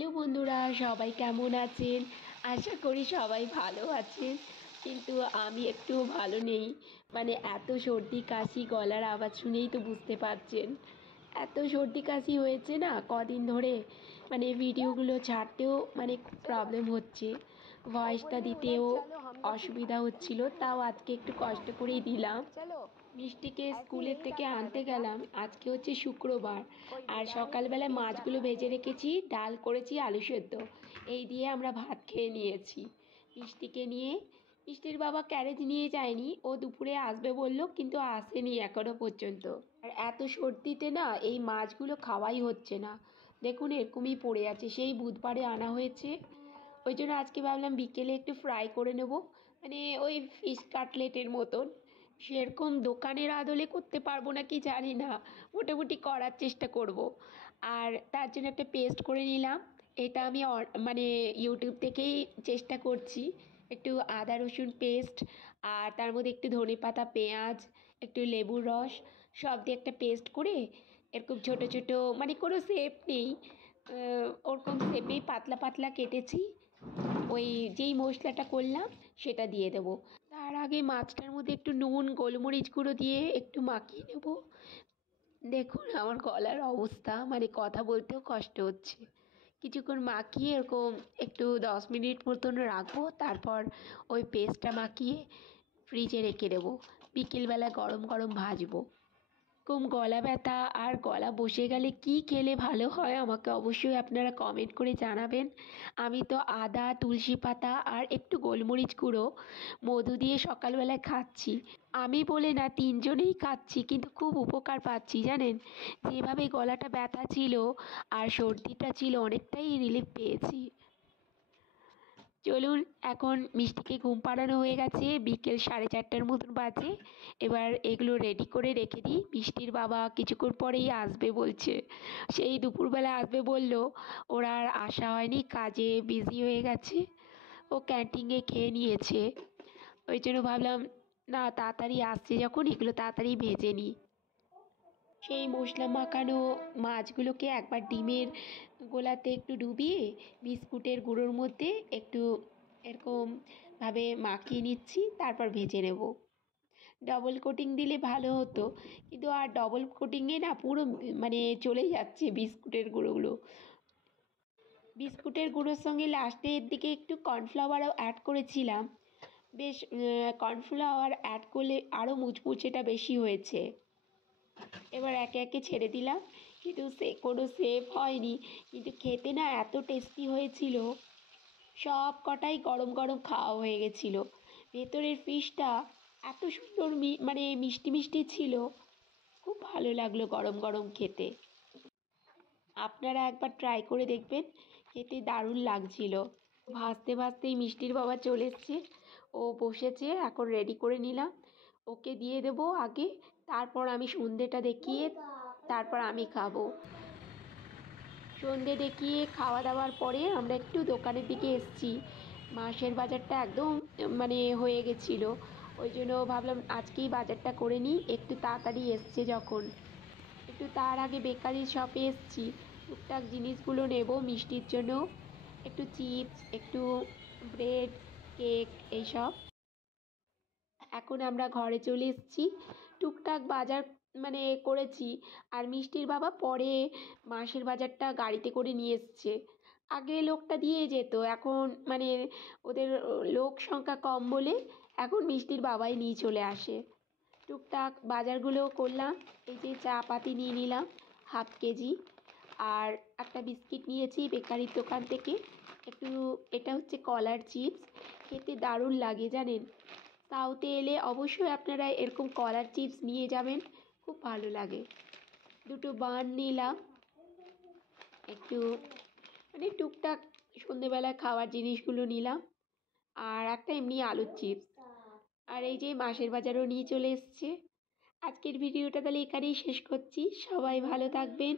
Hello বন্ধুরা, সবাই কেমন আছেন? আশা করি সবাই ভালো আছেন। কিন্তু আমি একটু ভালো নেই। মানে এত সর্দি কাশি, গলার আওয়াজ শুনেই তো বুঝতে পারছেন। এত সর্দি কাশি হয়েছে না কদিন ধরে, মানে ভিডিওগুলো ছাড়তেও মানে খুব প্রবলেম হচ্ছে, ভয়েসটা দিতেও অসুবিধা হচ্ছিল। তাও আজকে একটু কষ্ট করেই দিলাম। মিষ্টিকে স্কুলের থেকে আনতে গেলাম, আজকে হচ্ছে শুক্রবার। আর সকালবেলায় মাছগুলো ভেজে রেখেছি, ডাল করেছি, আলু সেদ্ধ, এই দিয়ে আমরা ভাত খেয়ে নিয়েছি। মিষ্টিকে নিয়ে, মিষ্টির বাবা ক্যারেজ নিয়ে যায়নি, ও দুপুরে আসবে বললো কিন্তু আসেনি এখনো পর্যন্ত। আর এত সর্দিতে না এই মাছগুলো খাওয়াই হচ্ছে না, দেখুন এরকমই পড়ে আছে, সেই বুধবারে আনা হয়েছে। ওই জন্য আজকে ভাবলাম বিকেলে একটু ফ্রাই করে নেব, মানে ওই ফিশ কাটলেটের মতন। সেরকম দোকানের আদলে করতে পারবো না কি জানি না, মোটামুটি করার চেষ্টা করব। আর তার জন্য একটা পেস্ট করে নিলাম। এটা আমি মানে ইউটিউব থেকেই চেষ্টা করছি। একটু আদা রসুন পেস্ট, আর তার মধ্যে একটু ধনেপাতা, পেঁয়াজ, একটু লেবুর রস, সব দিয়ে একটা পেস্ট করে এরকম ছোটো ছোটো, মানে কোনো শেপ নেই, ওরকম শেপেই পাতলা পাতলা কেটেছি। ওই যেই মশলাটা করলাম সেটা দিয়ে দেবো। তার আগে মাছটার মধ্যে একটু নুন, গোলমরিচ গুঁড়ো দিয়ে একটু মাখিয়ে নেব। দেখুন আমার গলার অবস্থা, মানে কথা বলতেও কষ্ট হচ্ছে। কিছুক্ষণ মাখিয়ে এরকম একটু 10 মিনিট মতন রাখবো, তারপর ওই পেস্টটা মাখিয়ে ফ্রিজে রেখে দেবো। বিকেলবেলা গরম গরম ভাজবো। এরকম গলা ব্যথা আর গলা বসে গেলে কি খেলে ভালো হয় আমাকে অবশ্যই আপনারা কমেন্ট করে জানাবেন। আমি তো আদা, তুলসী পাতা আর একটু গোলমরিচ গুঁড়ো, মধু দিয়ে সকালবেলায় খাচ্ছি। আমি বলে না, তিনজনেই খাচ্ছি, কিন্তু খুব উপকার পাচ্ছি জানেন। যেভাবে গলাটা ব্যথা ছিল আর সর্দিটা ছিল, অনেকটাই রিলিফ পেয়েছি। চলুন, এখন মিষ্টিকে ঘুম পাড়ানো হয়ে গেছে, বিকেল 4:30টার মতন বাজে। এবার এগুলো রেডি করে রেখে দিই। মিষ্টির বাবা কিছুক্ষণ পরেই আসবে বলছে, সেই দুপুরবেলা আসবে বললো, ওরা আর আসা হয়নি, কাজে বিজি হয়ে গেছে। ও ক্যান্টিনে খেয়ে নিয়েছে। ওই জন্য ভাবলাম না, তাড়াতাড়ি আসছে যখন এগুলো তাড়াতাড়ি ভেজে নিই। সেই মশলা মাখানো মাছগুলোকে একবার ডিমের গোলাতে একটু ডুবিয়ে বিস্কুটের গুঁড়োর মধ্যে একটু এরকমভাবে মাখিয়ে নিচ্ছি, তারপর ভেজে নেব। ডবল কোটিং দিলে ভালো হতো, কিন্তু আর ডবল কোটিংয়ে না পুরো মানে চলে যাচ্ছে বিস্কুটের গুঁড়োগুলো। বিস্কুটের গুঁড়োর সঙ্গে লাস্টের দিকে একটু কর্নফ্লাওয়ারও অ্যাড করেছিলাম। বেশ, কর্নফ্লাওয়ার অ্যাড করলে আরও মুচমুচেটা বেশি হয়েছে। এবার একে একে ছেড়ে দিলাম, কিন্তু কোনো সেভ হয়নি, কিন্তু খেতে না এত টেস্টি হয়েছিল। সব কটাই গরম গরম খাওয়া হয়ে গেছিলো। ভেতরের ফিশটা এত সুন্দর মানে মিষ্টি মিষ্টি ছিল, খুব ভালো লাগলো গরম গরম খেতে। আপনারা একবার ট্রাই করে দেখবেন, খেতে দারুণ লাগছিল। ভাজতে ভাজতেই মিষ্টির বাবা চলে এসছে, ও বসেছে, এখন রেডি করে নিলাম, ওকে দিয়ে দেবো আগে, তারপর আমি সন্ধেটা দেখিয়ে তারপর আমি খাবো। সন্ধে দেখিয়ে খাওয়া দাওয়ার পরে আমরা একটু দোকানের দিকে এসেছি। মাসের বাজারটা একদম মানে হয়ে গেছিলো, ওই জন্য ভাবলাম আজকেই বাজারটা করে নিই, একটু তাড়াতাড়ি এসছে যখন। একটু তার আগে বেকারি শপে এসেছি, টুকটাক জিনিসগুলো নেব মিষ্টির জন্য, একটু চিপস, একটু ব্রেড, কেক, এইসব। এখন আমরা ঘরে চলে এসেছি, টুকটাক বাজার মানে করেছি। আর মিষ্টির বাবা পরে মাসের বাজারটা গাড়িতে করে নিয়ে এসছে। আগে লোকটা দিয়ে যেত, এখন মানে ওদের লোক সংখ্যা কম বলে এখন মিষ্টির বাবাই নিয়ে চলে আসে। টুকটাক বাজারগুলো করলাম। এই যে চা পাতি নিয়ে নিলাম 1/2 কেজি, আর একটা বিস্কিট নিয়েছি বেকারির দোকান থেকে। একটু, এটা হচ্ছে কলার চিপস, খেতে দারুণ লাগে জানেন। সাউথে এলে অবশ্যই আপনারা এরকম কলার চিপস নিয়ে যাবেন, খুব ভালো লাগে। দুটো বান নিলাম, একটু মানে টুকটাক সন্ধেবেলা খাওয়ার জিনিসগুলো নিলাম, আর একটা এমনি আলুর চিপস। আর এই যে মাসের বাজারও নিয়ে চলে এসছে। আজকের ভিডিওটা তাহলে এখানেই শেষ করছি। সবাই ভালো থাকবেন,